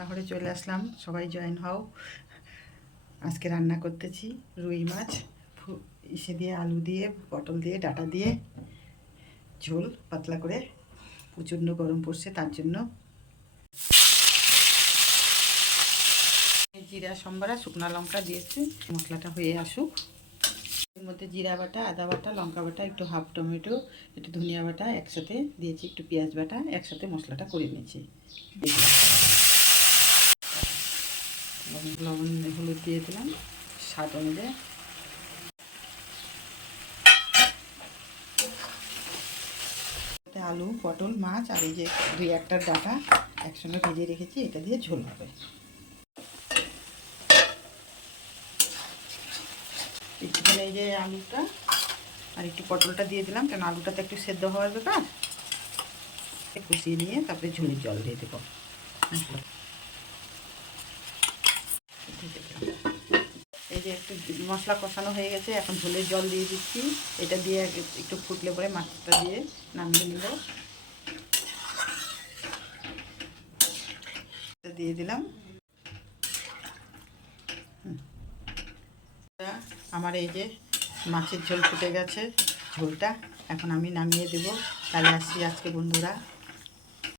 রান্নাঘরে চলে আসলাম। সবাই জয়েন হও। আজকে রান্না করতেছি রুই মাছ ইসে দিয়ে আলু দিয়ে, পটল দিয়ে, ডাটা দিয়ে, ঝোল পাতলা করে, প্রচণ্ড গরম পড়ছে তার জন্য। জিরা, সম্বারা শুকনো লঙ্কা দিয়েছি। মশলাটা হয়ে আসুক। এর মধ্যে জিরা বাটা, আদা বাটা, লঙ্কা বাটা, একটু হাফ টমেটো একটু ধনিয়া বাটা একসাথে দিয়েছি, একটু পেঁয়াজ বাটা একসাথে মশলাটা করে নিয়েছি। লবণ, হলুদ দিয়ে দিলাম। স্বাদ অনুযায়ী। আলু, পটল, মাছ আর এই যে দুই একটা ডাটা একসঙ্গে ভেজে রেখেছি, এটা দিয়ে ঝোল হবে। এই যে আলুটা আর একটু পটলটা দিয়ে দিলাম, কারণ আলুটা তো একটু সেদ্ধ হওয়ার ব্যাপার। কষিয়ে নিয়ে তারপরে ঝুলির জল দিয়ে দেবো। এই যে একটু মশলা কষানো হয়ে গেছে, এখন ঝোলের জল দিয়ে দিচ্ছি। এটা দিয়ে একটু ফুটলে পরে মাছটা দিয়ে নামিয়ে নিব। দিয়ে দিলাম। আমার এই যে মাছের ঝোল ফুটে গেছে, ঝোলটা এখন আমি নামিয়ে দেব। তাহলে আসছি আজকে বন্ধুরা।